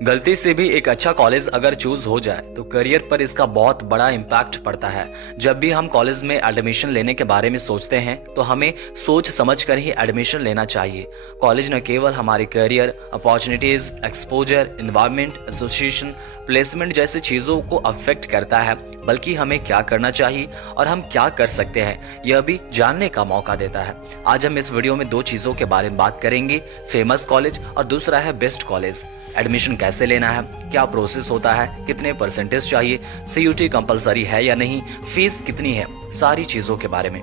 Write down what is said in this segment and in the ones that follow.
गलती से भी एक अच्छा कॉलेज अगर चूज हो जाए तो करियर पर इसका बहुत बड़ा इम्पैक्ट पड़ता है। जब भी हम कॉलेज में एडमिशन लेने के बारे में सोचते हैं तो हमें सोच समझ कर ही एडमिशन लेना चाहिए। कॉलेज न केवल हमारी career, opportunities, exposure, environment, association, placement जैसी चीजों को अफेक्ट करता है, बल्कि हमें क्या करना चाहिए और हम क्या कर सकते हैं यह भी जानने का मौका देता है। आज हम इस वीडियो में दो चीजों के बारे में बात करेंगे, फेमस कॉलेज और दूसरा है बेस्ट कॉलेज। एडमिशन कैसे लेना है, क्या प्रोसेस होता है, कितने परसेंटेज चाहिए, सीयूटी कंपलसरी है या नहीं, फीस कितनी है, सारी चीजों के बारे में।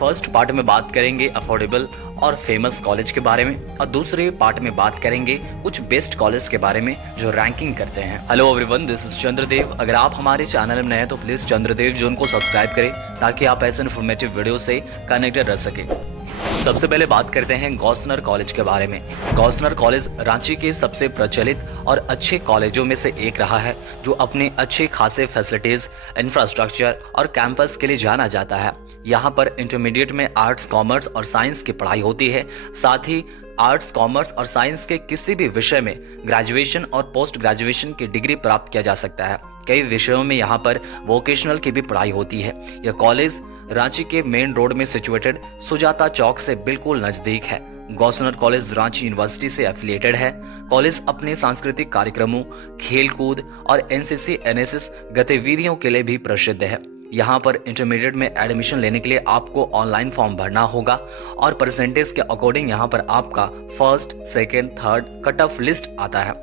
फर्स्ट पार्ट में बात करेंगे अफोर्डेबल और फेमस कॉलेज के बारे में और दूसरे पार्ट में बात करेंगे कुछ बेस्ट कॉलेज के बारे में जो रैंकिंग करते हैं। Hello everyone, this is Chandradev. अगर आप हमारे चैनल में नए हैं तो प्लीज चंद्रदेव जोन को सब्सक्राइब करें ताकि आप ऐसे इन्फॉर्मेटिव वीडियो से कनेक्टेड रह सके। सबसे पहले बात करते हैं गॉसनर कॉलेज के बारे में। गॉसनर कॉलेज रांची के सबसे प्रचलित और अच्छे कॉलेजों में से एक रहा है, जो अपने अच्छे खासे फैसिलिटीज, इंफ्रास्ट्रक्चर और कैंपस के लिए जाना जाता है। यहाँ पर इंटरमीडिएट में आर्ट्स, कॉमर्स और साइंस की पढ़ाई होती है। साथ ही आर्ट्स, कॉमर्स और साइंस के किसी भी विषय में ग्रेजुएशन और पोस्ट ग्रेजुएशन की डिग्री प्राप्त किया जा सकता है। कई विषयों में यहाँ पर वोकेशनल की भी पढ़ाई होती है। यह कॉलेज रांची के मेन रोड में सिचुएटेड सुजाता चौक से बिल्कुल नजदीक है। गॉसनर कॉलेज रांची यूनिवर्सिटी से एफिलिएटेड है। कॉलेज अपने सांस्कृतिक कार्यक्रमों, खेलकूद और एनसीसी, एनएसएस गतिविधियों के लिए भी प्रसिद्ध है। यहाँ पर इंटरमीडिएट में एडमिशन लेने के लिए आपको ऑनलाइन फॉर्म भरना होगा और परसेंटेज के अकॉर्डिंग यहाँ पर आपका first, second, third cut off list आता है।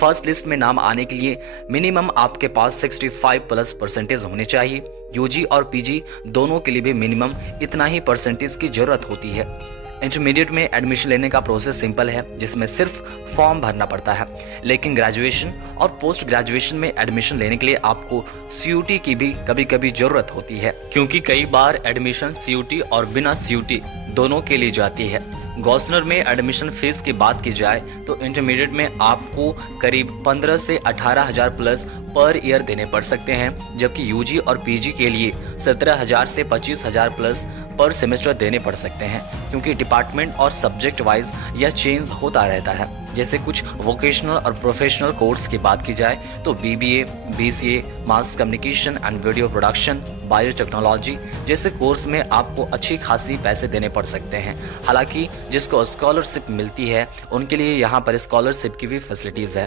फर्स्ट लिस्ट में नाम आने के लिए मिनिमम आपके पास 65+ परसेंटेज होने चाहिए। यूजी और पीजी दोनों के लिए भी मिनिमम इतना ही परसेंटेज की जरूरत होती है। इंटरमीडिएट में एडमिशन लेने का प्रोसेस सिंपल है, जिसमें सिर्फ फॉर्म भरना पड़ता है। लेकिन ग्रेजुएशन और पोस्ट ग्रेजुएशन में एडमिशन लेने के लिए आपको सीयूटी की भी कभी कभी जरूरत होती है, क्योंकि कई बार एडमिशन सीयूटी और बिना सीयूटी दोनों के लिए जाती है। गॉसनर में एडमिशन फीस की बात की जाए तो इंटरमीडिएट में आपको करीब 15 से 18,000 प्लस पर ईयर देने पड़ सकते हैं, जबकि यूजी और पीजी के लिए 17,000 से 25,000 प्लस पर सेमेस्टर देने पड़ सकते हैं, क्योंकि डिपार्टमेंट और सब्जेक्ट वाइज यह चेंज होता रहता है। जैसे कुछ वोकेशनल और प्रोफेशनल कोर्स की बात की जाए तो BBA, BCA, mass communication and video production, biotechnology जैसे कोर्स में आपको अच्छी खासी पैसे देने पड़ सकते हैं। हालांकि जिसको स्कॉलरशिप मिलती है उनके लिए यहाँ पर स्कॉलरशिप की भी फैसिलिटीज है।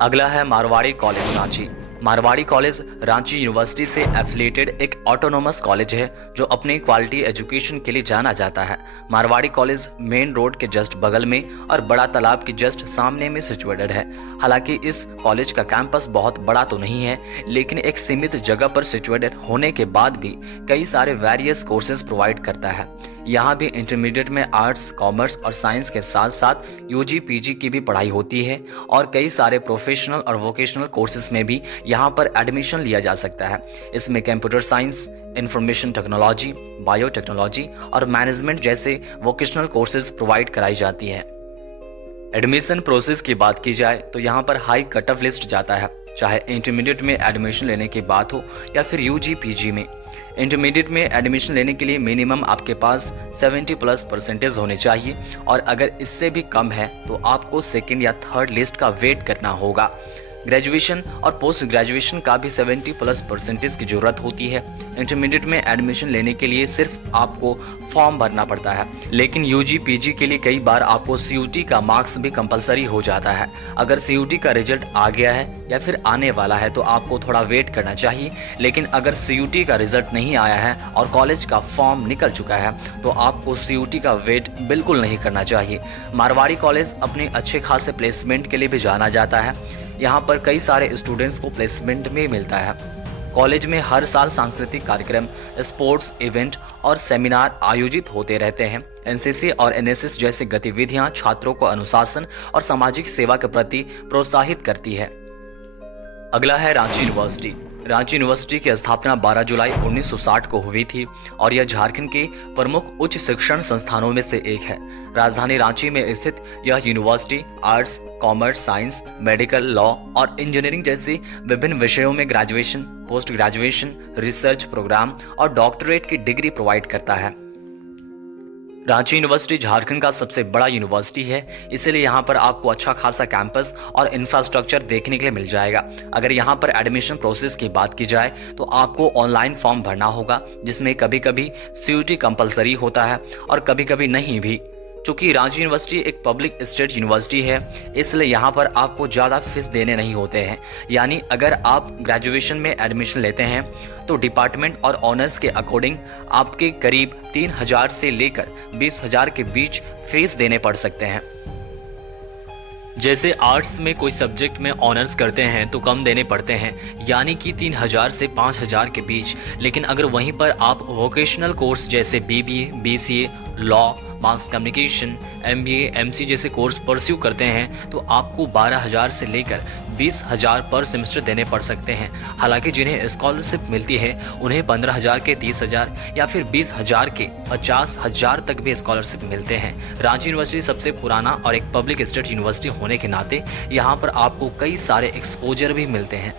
अगला है Marwari college Ranchi. Marwari college Ranchi university से एफिलिएटेड एक ऑटोनोमस कॉलेज है जो अपने क्वालिटी एजुकेशन के लिए जाना जाता है। मारवाड़ी कॉलेज मेन रोड के जस्ट बगल में और बड़ा तालाब के जस्ट सामने में सिचुएटेड है। हालांकि इस कॉलेज का कैंपस बहुत बड़ा तो नहीं है, लेकिन एक सीमित जगह पर सिचुएटेड होने के बाद भी कई सारे वेरियस कोर्सेज प्रोवाइड करता है। यहाँ भी इंटरमीडिएट में आर्ट्स, कॉमर्स और साइंस के साथ साथ यूजी, पीजी की भी पढ़ाई होती है और कई सारे प्रोफेशनल और वोकेशनल कोर्सेज में भी यहाँ पर एडमिशन लिया जा सकता है। इसमें computer science, information technology, biotechnology और मैनेजमेंट जैसे वोकेशनल कोर्सेज प्रोवाइड कराई जाती है। एडमिशन प्रोसेस की बात की जाए तो यहाँ पर हाई कट ऑफ लिस्ट जाता है, चाहे इंटरमीडिएट में एडमिशन लेने की बात हो या फिर यूजी, पीजी में। इंटरमीडिएट में एडमिशन लेने के लिए मिनिमम आपके पास 70+ परसेंटेज होने चाहिए और अगर इससे भी कम है तो आपको सेकेंड या थर्ड लिस्ट का वेट करना होगा। ग्रेजुएशन और पोस्ट ग्रेजुएशन का भी 70+ परसेंटेज की जरूरत होती है। इंटरमीडिएट में एडमिशन लेने के लिए सिर्फ आपको फॉर्म भरना पड़ता है, लेकिन यूजी, पीजी के लिए कई बार आपको सीयूटी का मार्क्स भी कंपलसरी हो जाता है। अगर सीयूटी का रिजल्ट आ गया है या फिर आने वाला है तो आपको थोड़ा वेट करना चाहिए, लेकिन अगर सीयूटी का रिजल्ट नहीं आया है और कॉलेज का फॉर्म निकल चुका है तो आपको सीयूटी का वेट बिल्कुल नहीं करना चाहिए। मारवाड़ी कॉलेज अपने अच्छे खासे प्लेसमेंट के लिए भी जाना जाता है। यहाँ पर कई सारे स्टूडेंट्स को प्लेसमेंट में मिलता है। कॉलेज में हर साल सांस्कृतिक कार्यक्रम, स्पोर्ट्स इवेंट और सेमिनार आयोजित होते रहते हैं। एनसीसी और एनएसएस जैसी गतिविधियां छात्रों को अनुशासन और सामाजिक सेवा के प्रति प्रोत्साहित करती है। अगला है रांची यूनिवर्सिटी। रांची यूनिवर्सिटी की स्थापना 12 जुलाई 1960 को हुई थी और यह झारखंड के प्रमुख उच्च शिक्षण संस्थानों में से एक है। राजधानी रांची में स्थित यह university arts, commerce, science, medical, law और इंजीनियरिंग जैसे विभिन्न विषयों में graduation, post graduation, research program और डॉक्टरेट की डिग्री प्रोवाइड करता है। रांची यूनिवर्सिटी झारखंड का सबसे बड़ा यूनिवर्सिटी है, इसीलिए यहाँ पर आपको अच्छा खासा कैंपस और इंफ्रास्ट्रक्चर देखने के लिए मिल जाएगा। अगर यहाँ पर एडमिशन प्रोसेस की बात की जाए तो आपको ऑनलाइन फॉर्म भरना होगा, जिसमें कभी कभी CUT कंपलसरी होता है और कभी कभी नहीं भी। चूंकि रांची यूनिवर्सिटी एक पब्लिक स्टेट यूनिवर्सिटी है, इसलिए यहाँ पर आपको ज़्यादा फीस देने नहीं होते हैं। यानी अगर आप ग्रेजुएशन में एडमिशन लेते हैं तो डिपार्टमेंट और ऑनर्स के अकॉर्डिंग आपके करीब 3,000 से लेकर 20,000 के बीच फीस देने पड़ सकते हैं। जैसे आर्ट्स में कोई सब्जेक्ट में ऑनर्स करते हैं तो कम देने पड़ते हैं, यानी कि 3,000 से 5,000 के बीच। लेकिन अगर वहीं पर आप वोकेशनल कोर्स जैसे BBA, BCA, law, mass communication, MBA, MC जैसे कोर्स परस्यू करते हैं तो आपको 12,000 से लेकर 20,000 पर सेमेस्टर देने पड़ सकते हैं। हालांकि जिन्हें स्कॉलरशिप मिलती है उन्हें 15,000 के 30,000 या फिर 20,000 के 50,000 तक भी स्कॉलरशिप मिलते हैं। रांची यूनिवर्सिटी सबसे पुराना और एक पब्लिक स्टेट यूनिवर्सिटी होने के नाते यहाँ पर आपको कई सारे एक्सपोजर भी मिलते हैं।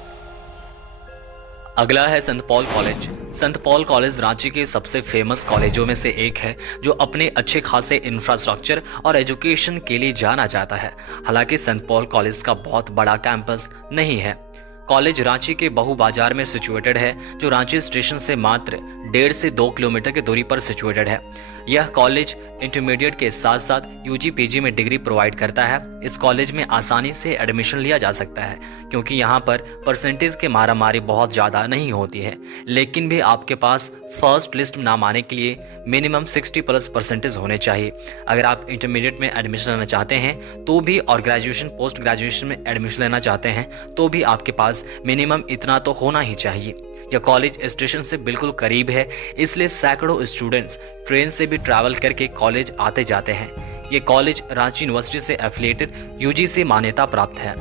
अगला है संत पॉल कॉलेज। संत पॉल कॉलेज रांची के सबसे फेमस कॉलेजों में से एक है, जो अपने अच्छे खासे इंफ्रास्ट्रक्चर और एजुकेशन के लिए जाना जाता है। हालांकि संत पॉल कॉलेज का बहुत बड़ा कैंपस नहीं है। कॉलेज रांची के बहु बाजार में सिचुएटेड है, जो रांची स्टेशन से मात्र 1.5 से 2 किलोमीटर की दूरी पर सिचुएटेड है। यह कॉलेज इंटरमीडिएट के साथ साथ UG PG में डिग्री प्रोवाइड करता है। इस कॉलेज में आसानी से एडमिशन लिया जा सकता है, क्योंकि यहाँ पर परसेंटेज के मारामारी बहुत ज़्यादा नहीं होती है। लेकिन भी आपके पास फर्स्ट लिस्ट नाम आने के लिए मिनिमम 60+ % होने चाहिए। अगर आप इंटरमीडिएट में एडमिशन लेना चाहते हैं तो भी, और ग्रेजुएशन पोस्ट ग्रेजुएशन में एडमिशन लेना चाहते हैं तो भी आपके पास मिनिमम इतना तो होना ही चाहिए। यह कॉलेज स्टेशन से बिल्कुल करीब है, इसलिए सैकड़ों स्टूडेंट्स ट्रेन से भी ट्रैवल करके कॉलेज आते जाते हैं। ये कॉलेज रांची यूनिवर्सिटी से एफिलिएटेड UGC मान्यता प्राप्त है।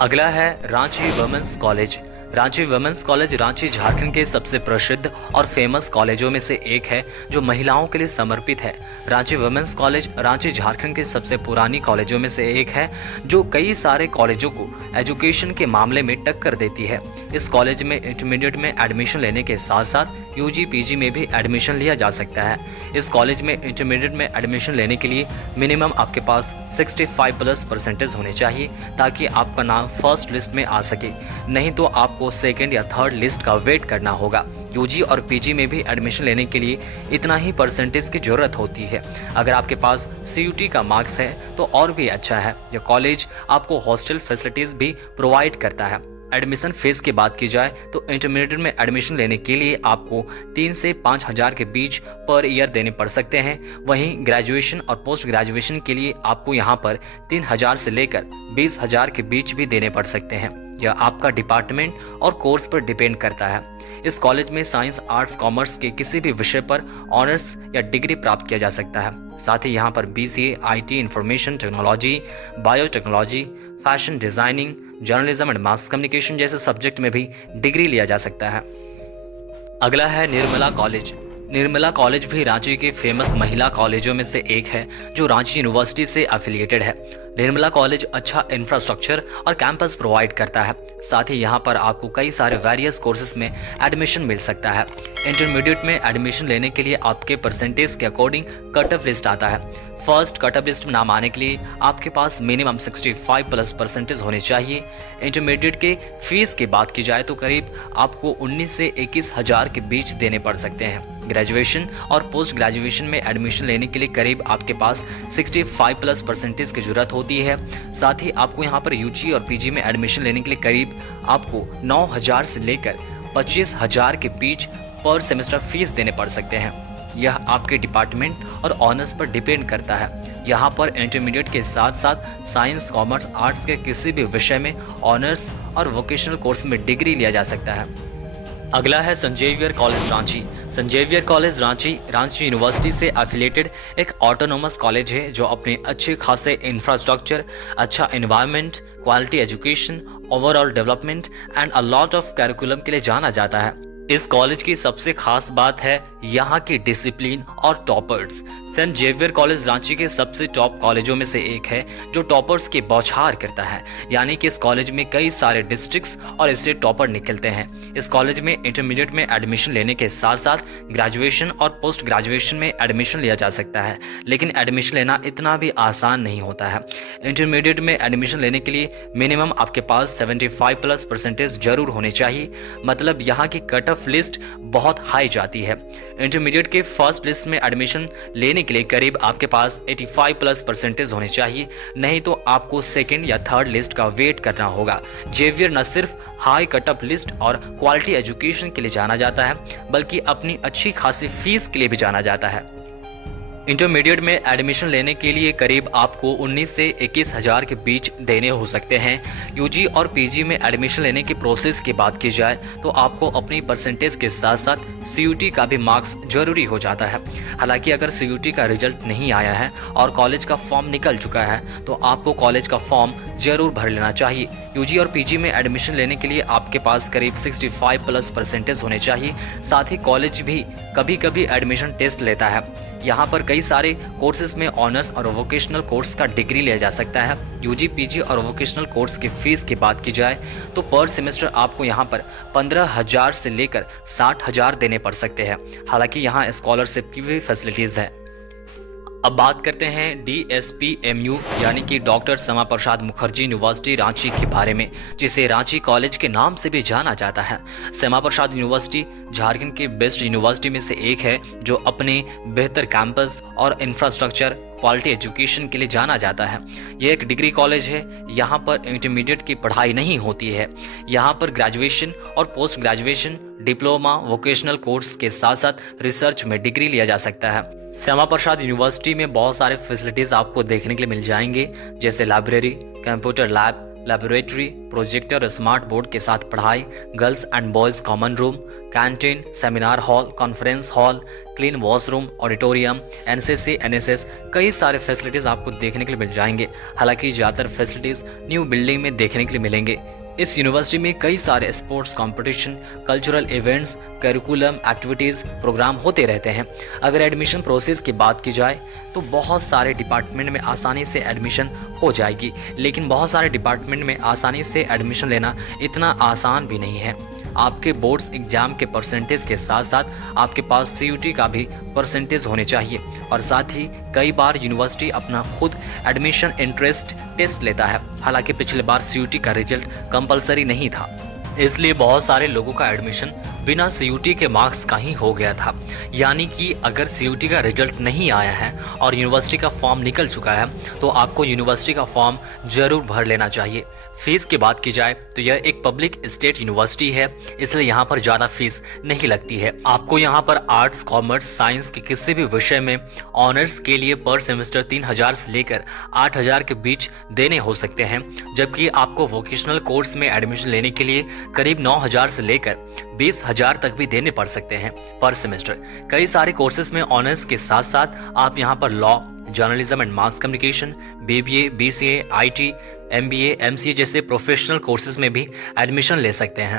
अगला है Ranchi women's college. Ranchi women's college Ranchi Jharkhand के सबसे प्रसिद्ध और फेमस कॉलेजों में से एक है, जो महिलाओं के लिए समर्पित है। रांची वुमेन्स कॉलेज रांची झारखंड के सबसे पुरानी कॉलेजों में से एक है, जो कई सारे कॉलेजों को एजुकेशन के मामले में टक्कर देती है। इस कॉलेज में इंटरमीडिएट में एडमिशन लेने के साथ साथ UG PG में भी एडमिशन लिया जा सकता है। इस कॉलेज में इंटरमीडिएट में एडमिशन लेने के लिए मिनिमम आपके पास 65+ % होने चाहिए, ताकि आपका नाम फर्स्ट लिस्ट में आ सके। नहीं तो आपको सेकंड या थर्ड लिस्ट का वेट करना होगा। UG और PG में भी एडमिशन लेने के लिए इतना ही परसेंटेज की जरूरत होती है। अगर आपके पास CUT का मार्क्स है तो और भी अच्छा है। यह कॉलेज आपको हॉस्टल फैसिलिटीज भी प्रोवाइड करता है। एडमिशन फीस की बात की जाए तो इंटरमीडिएट में एडमिशन लेने के लिए आपको 3 से 5,000 के बीच पर ईयर देने पड़ सकते हैं। वहीं ग्रेजुएशन और पोस्ट ग्रेजुएशन के लिए आपको यहाँ पर 3,000 से लेकर 20,000 के बीच भी देने पड़ सकते हैं। यह आपका डिपार्टमेंट और कोर्स पर डिपेंड करता है। इस कॉलेज में साइंस, आर्ट्स, कॉमर्स के किसी भी विषय पर ऑनर्स या डिग्री प्राप्त किया जा सकता है। साथ ही यहाँ पर BCA, IT, information technology, biotechnology, fashion designing, journalism and mass communication जैसे सब्जेक्ट में भी डिग्री लिया जा सकता है। अगला है निर्मला कॉलेज। निर्मला कॉलेज भी रांची के फेमस महिला कॉलेजों में से एक है, जो रांची यूनिवर्सिटी से एफिलिएटेड है। निर्मला कॉलेज अच्छा इंफ्रास्ट्रक्चर और कैंपस प्रोवाइड करता है। साथ ही यहाँ पर आपको कई सारे वेरियस कोर्सेज में एडमिशन मिल सकता है। इंटरमीडिएट में एडमिशन लेने के लिए आपके परसेंटेज के अकॉर्डिंग कट ऑफ लिस्ट आता है। फर्स्ट कट ऑफ लिस्ट में नाम आने के लिए आपके पास मिनिमम 65+ % होने चाहिए। इंटरमीडिएट के फीस की बात की जाए तो करीब आपको 19 से 21,000 के बीच देने पड़ सकते हैं। ग्रेजुएशन और पोस्ट ग्रेजुएशन में एडमिशन लेने के लिए करीब आपके पास 65+ % की जरूरत होती है। साथ ही आपको यहाँ पर UG और PG में एडमिशन लेने के लिए करीब आपको 9,000 से लेकर 25,000 के बीच पर सेमेस्टर फीस देने पड़ सकते हैं। यह आपके डिपार्टमेंट और ऑनर्स पर डिपेंड करता है। यहाँ पर इंटरमीडिएट के साथ साथ साइंस, कॉमर्स, आर्ट्स के किसी भी विषय में ऑनर्स और वोकेशनल कोर्स में डिग्री लिया जा सकता है। अगला है Saint Xavier college Ranchi. Saint Xavier college Ranchi university से एफिलिएटेड एक ऑटोनोमस कॉलेज है, जो अपने अच्छे खासे इंफ्रास्ट्रक्चर, अच्छा environment, quality education, overall development and a lot of curriculum के लिए जाना जाता है। इस कॉलेज की सबसे खास बात है यहाँ की डिसिप्लिन और toppers. Saint Xavier college Ranchi के सबसे टॉप कॉलेजों में से एक है जो टॉपर्स की बौछार करता है, यानी कि इस कॉलेज में कई सारे डिस्ट्रिक्ट्स और इससे टॉपर निकलते हैं। इस कॉलेज में इंटरमीडिएट में एडमिशन लेने के साथ साथ ग्रेजुएशन और पोस्ट ग्रेजुएशन में एडमिशन लिया जा सकता है, लेकिन एडमिशन लेना इतना भी आसान नहीं होता है। इंटरमीडिएट में एडमिशन लेने के लिए मिनिमम आपके पास 75+ % जरूर होने चाहिए, मतलब यहाँ की कट ऑफ लिस्ट बहुत हाई जाती है। इंटरमीडिएट के फर्स्ट लिस्ट में एडमिशन लेने के लिए करीब आपके पास 85+ % होने चाहिए, नहीं तो आपको सेकंड या थर्ड लिस्ट का वेट करना होगा। जेवियर न सिर्फ हाई कट ऑफ लिस्ट और क्वालिटी एजुकेशन के लिए जाना जाता है, बल्कि अपनी अच्छी खासी फीस के लिए भी जाना जाता है। इंटरमीडिएट में एडमिशन लेने के लिए करीब आपको 19 से 21 हज़ार के बीच देने हो सकते हैं। यूजी और पीजी में एडमिशन लेने की प्रोसेस की बात की जाए तो आपको अपनी परसेंटेज के साथ साथ सीयूटी का भी मार्क्स जरूरी हो जाता है। हालांकि अगर सीयूटी का रिजल्ट नहीं आया है और कॉलेज का फॉर्म निकल चुका है तो आपको कॉलेज का फॉर्म जरूर भर लेना चाहिए। यूजी और पीजी में एडमिशन लेने के लिए आपके पास करीब 65+ % होने चाहिए। साथ ही कॉलेज भी कभी कभी एडमिशन टेस्ट लेता है। यहाँ पर कई सारे कोर्सेज में ऑनर्स और वोकेशनल कोर्स का डिग्री लिया जा सकता है। यूजी पीजी और वोकेशनल कोर्स की फीस की बात की जाए तो पर सेमेस्टर आपको यहाँ पर 15,000 से लेकर 60,000 देने पड़ सकते हैं। हालांकि यहाँ स्कॉलरशिप की भी फैसिलिटीज है। अब बात करते हैं DSPMU यानी कि डॉक्टर श्यामा प्रसाद मुखर्जी यूनिवर्सिटी रांची के बारे में, जिसे रांची कॉलेज के नाम से भी जाना जाता है। श्यामा प्रसाद यूनिवर्सिटी झारखंड के बेस्ट यूनिवर्सिटी में से एक है जो अपने बेहतर कैंपस और इंफ्रास्ट्रक्चर क्वालिटी एजुकेशन के लिए जाना जाता है। यह एक डिग्री कॉलेज है। यहाँ पर इंटरमीडिएट की पढ़ाई नहीं होती है। यहाँ पर ग्रेजुएशन और post graduation, diploma, vocational course के साथ साथ रिसर्च में डिग्री लिया जा सकता है। श्यामा प्रसाद यूनिवर्सिटी में बहुत सारे फैसिलिटीज आपको देखने के लिए मिल जाएंगे, जैसे library, computer lab, laboratory, projector, smart board के साथ पढ़ाई, girls and boys common room, canteen, seminar hall, conference hall, clean washroom, auditorium, NCC, NSS, कई सारे फैसिलिटीज आपको देखने के लिए मिल जाएंगे। हालांकि ज़्यादातर फैसिलिटीज न्यू बिल्डिंग में देखने के लिए मिलेंगे। इस यूनिवर्सिटी में कई सारे sports competition, cultural events, curriculum activities program होते रहते हैं। अगर एडमिशन प्रोसेस की बात की जाए तो बहुत सारे डिपार्टमेंट में आसानी से एडमिशन हो जाएगी, लेकिन बहुत सारे डिपार्टमेंट में आसानी से एडमिशन लेना इतना आसान भी नहीं है। आपके बोर्ड्स एग्जाम के परसेंटेज के साथ साथ आपके पास सीयूटी का भी परसेंटेज होने चाहिए, और साथ ही कई बार यूनिवर्सिटी अपना खुद एडमिशन इंटरेस्ट टेस्ट लेता है। हालांकि पिछले बार सीयूटी का रिजल्ट कंपलसरी नहीं था, इसलिए बहुत सारे लोगों का एडमिशन बिना सीयूटी के मार्क्स का ही हो गया था। यानी कि अगर सीयूटी का रिजल्ट नहीं आया है और यूनिवर्सिटी का फॉर्म निकल चुका है तो आपको यूनिवर्सिटी का फॉर्म जरूर भर लेना चाहिए। फीस की बात की जाए तो यह एक पब्लिक स्टेट यूनिवर्सिटी है, इसलिए यहाँ पर ज़्यादा फीस नहीं लगती है। आपको यहाँ पर आर्ट्स, कॉमर्स, साइंस के किसी भी विषय में ऑनर्स के लिए पर सेमेस्टर 3,000 से लेकर 8,000 के बीच देने हो सकते हैं, जबकि आपको वोकेशनल कोर्स में एडमिशन लेने के लिए करीब 9,000 से लेकर 20,000 तक भी देने पड़ सकते हैं पर सेमेस्टर। कई सारे कोर्सेज में ऑनर्स के साथ साथ आप यहाँ पर law, journalism and mass communication, BBA, BCA, IT, MBA, MCA जैसे प्रोफेशनल कोर्सेज में भी एडमिशन ले सकते हैं।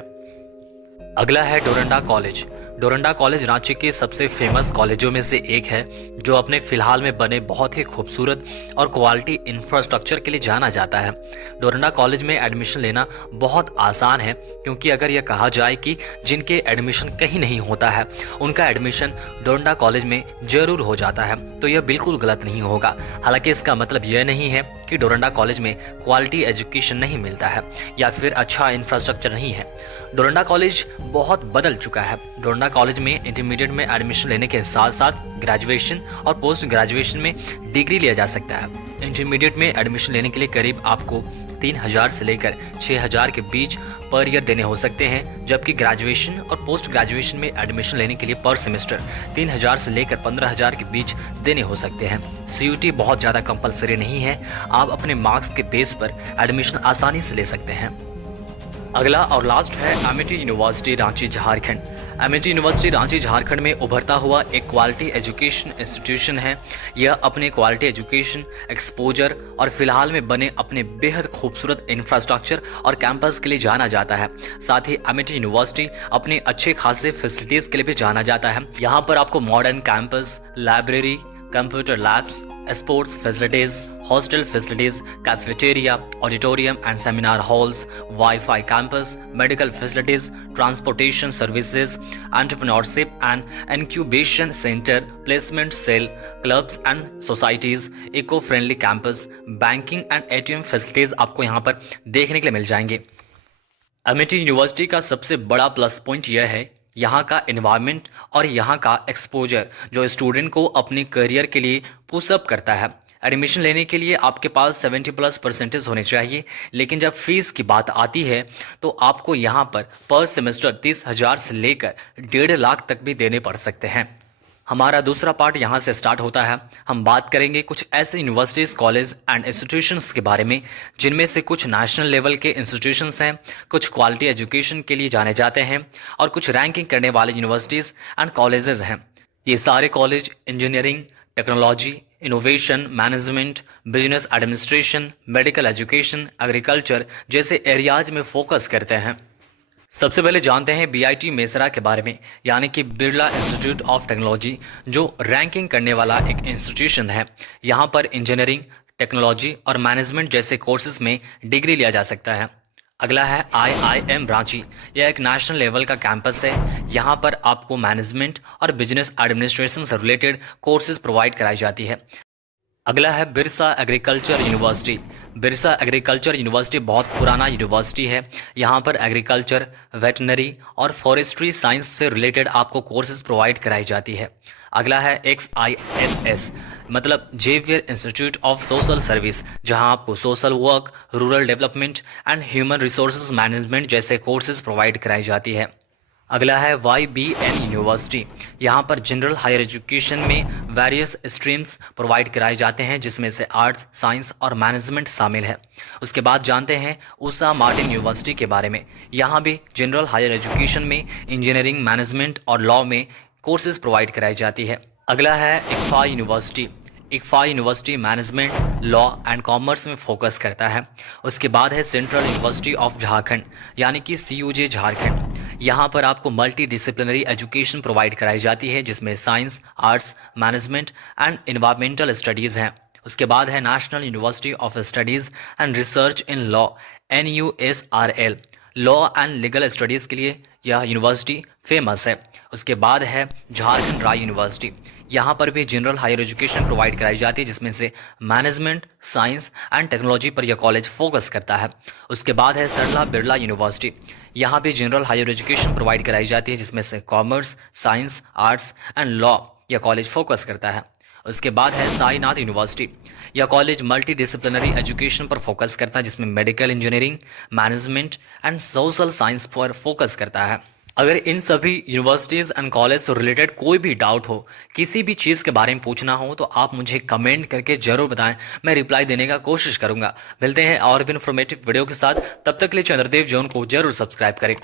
अगला है डोरंडा कॉलेज। डोरंडा कॉलेज रांची के सबसे फेमस कॉलेजों में से एक है, जो अपने फिलहाल में बने बहुत ही खूबसूरत और क्वालिटी इंफ्रास्ट्रक्चर के लिए जाना जाता है। डोरंडा कॉलेज में एडमिशन लेना बहुत आसान है, क्योंकि अगर यह कहा जाए कि जिनके एडमिशन कहीं नहीं होता है उनका एडमिशन डोरंडा कॉलेज में जरूर हो जाता है, तो यह बिल्कुल गलत नहीं होगा। हालांकि इसका मतलब यह नहीं है कि डोरंडा कॉलेज में क्वालिटी एजुकेशन नहीं मिलता है या फिर अच्छा इंफ्रास्ट्रक्चर नहीं है। डोरंडा कॉलेज बहुत बदल चुका है। डोरंडा कॉलेज में इंटरमीडिएट में एडमिशन लेने के साथ साथ ग्रेजुएशन और पोस्ट ग्रेजुएशन में डिग्री लिया जा सकता है। इंटरमीडिएट में एडमिशन लेने के लिए करीब आपको 3,000 से लेकर 6,000 के बीच पर ईयर देने हो सकते हैं, जबकि ग्रेजुएशन और पोस्ट ग्रेजुएशन में एडमिशन लेने के लिए पर सेमेस्टर 3,000 से लेकर 15,000 के बीच देने हो सकते हैं। सीयूटी बहुत ज़्यादा कंपलसरी नहीं है, आप अपने मार्क्स के बेस पर एडमिशन आसानी से ले सकते हैं। अगला और लास्ट है Amity university Ranchi Jharkhand. Amity university Ranchi Jharkhand में उभरता हुआ एक क्वालिटी एजुकेशन इंस्टीट्यूशन है। यह अपने क्वालिटी एजुकेशन, एक्सपोजर और फिलहाल में बने अपने बेहद खूबसूरत इंफ्रास्ट्रक्चर और कैंपस के लिए जाना जाता है। साथ ही एमिटी यूनिवर्सिटी अपने अच्छे खासे फैसिलिटीज के लिए भी जाना जाता है। यहाँ पर आपको modern campus, library, computer labs, sports facilities, hostel facilities, cafeteria, auditorium and seminar halls, wifi campus, medical facilities, transportation services, entrepreneurship and incubation centre, placement cell, clubs and societies, eco friendly campus, banking and ATM facilities आपको यहाँ पर देखने के लिए मिल जाएंगे। Amity university का सबसे बड़ा प्लस पॉइंट यह है यहाँ का एनवायरनमेंट और यहाँ का एक्सपोजर जो स्टूडेंट को अपने करियर के लिए पुशअप करता है। एडमिशन लेने के लिए आपके पास 70+ % होने चाहिए, लेकिन जब फीस की बात आती है तो आपको यहाँ पर सेमेस्टर 30,000 से लेकर 1.5 लाख तक भी देने पड़ सकते हैं। हमारा दूसरा पार्ट यहाँ से स्टार्ट होता है। हम बात करेंगे कुछ ऐसे यूनिवर्सिटीज़, कॉलेज एंड इंस्टीट्यूशंस के बारे में जिनमें से कुछ नेशनल लेवल के इंस्टीट्यूशंस हैं, कुछ क्वालिटी एजुकेशन के लिए जाने जाते हैं और कुछ रैंकिंग करने वाले यूनिवर्सिटीज़ एंड कॉलेजेस हैं। ये सारे college engineering, technology, innovation, management, business administration, medical education, agriculture जैसे एरियाज में फोकस करते हैं। सबसे पहले जानते हैं बीआईटी मेसरा के बारे में, यानी कि बिरला इंस्टीट्यूट ऑफ टेक्नोलॉजी, जो रैंकिंग करने वाला एक इंस्टीट्यूशन है। यहाँ पर इंजीनियरिंग, टेक्नोलॉजी और मैनेजमेंट जैसे कोर्सेज में डिग्री लिया जा सकता है। अगला है IIM रांची। यह एक नेशनल लेवल का कैंपस है। यहाँ पर आपको मैनेजमेंट और बिजनेस एडमिनिस्ट्रेशन से रिलेटेड कोर्सेज प्रोवाइड कराई जाती है। अगला है Birsa agriculture university. Birsa agriculture university बहुत पुराना यूनिवर्सिटी है। यहाँ पर एग्रीकल्चर, वेटनरी और फॉरेस्ट्री साइंस से रिलेटेड आपको कोर्सेज प्रोवाइड कराई जाती है। अगला है XISS, मतलब Xavier institute of social service, जहाँ आपको social work, rural development and human resources management जैसे कोर्सेज प्रोवाइड कराई जाती है। अगला है YBN यूनिवर्सिटी। यहाँ पर जनरल हायर एजुकेशन में वेरियस स्ट्रीम्स प्रोवाइड कराए जाते हैं, जिसमें से आर्ट्स, साइंस और मैनेजमेंट शामिल है। उसके बाद जानते हैं उषा मार्टिन यूनिवर्सिटी के बारे में। यहाँ भी जनरल हायर एजुकेशन में इंजीनियरिंग, मैनेजमेंट और लॉ में कोर्सेज प्रोवाइड कराई जाती है। अगला है ICFAI university. ICFAI university management, law and commerce में फोकस करता है। उसके बाद है सेंट्रल यूनिवर्सिटी ऑफ झारखंड, यानी कि CUJ झारखंड। यहाँ पर आपको मल्टी डिसिप्लिनरी एजुकेशन प्रोवाइड कराई जाती है, जिसमें science, arts, management and environmental studies हैं। उसके बाद है national university of studies and research in law, NUSRL। Law and legal studies के लिए यह यूनिवर्सिटी फेमस है। उसके बाद है झारखंड राय यूनिवर्सिटी। यहाँ पर भी जनरल हायर एजुकेशन प्रोवाइड कराई जाती है, जिसमें से मैनेजमेंट, साइंस एंड टेक्नोलॉजी पर यह कॉलेज फोकस करता है। उसके बाद है सरला बिरला यूनिवर्सिटी। यहाँ भी जनरल हायर एजुकेशन प्रोवाइड कराई जाती है, जिसमें से commerce, science, arts and law यह कॉलेज फोकस करता है। उसके बाद है साईनाथ यूनिवर्सिटी। यह कॉलेज मल्टी डिसिप्लिनरी एजुकेशन पर फोकस करता है, जिसमें medical engineering, management and social science पर फोकस करता है। अगर इन सभी यूनिवर्सिटीज़ एंड कॉलेज से रिलेटेड कोई भी डाउट हो, किसी भी चीज़ के बारे में पूछना हो, तो आप मुझे कमेंट करके जरूर बताएं। मैं रिप्लाई देने का कोशिश करूंगा। मिलते हैं और भी इन्फॉर्मेटिव वीडियो के साथ। तब तक के लिए चंद्रदेव जोन को जरूर सब्सक्राइब करें।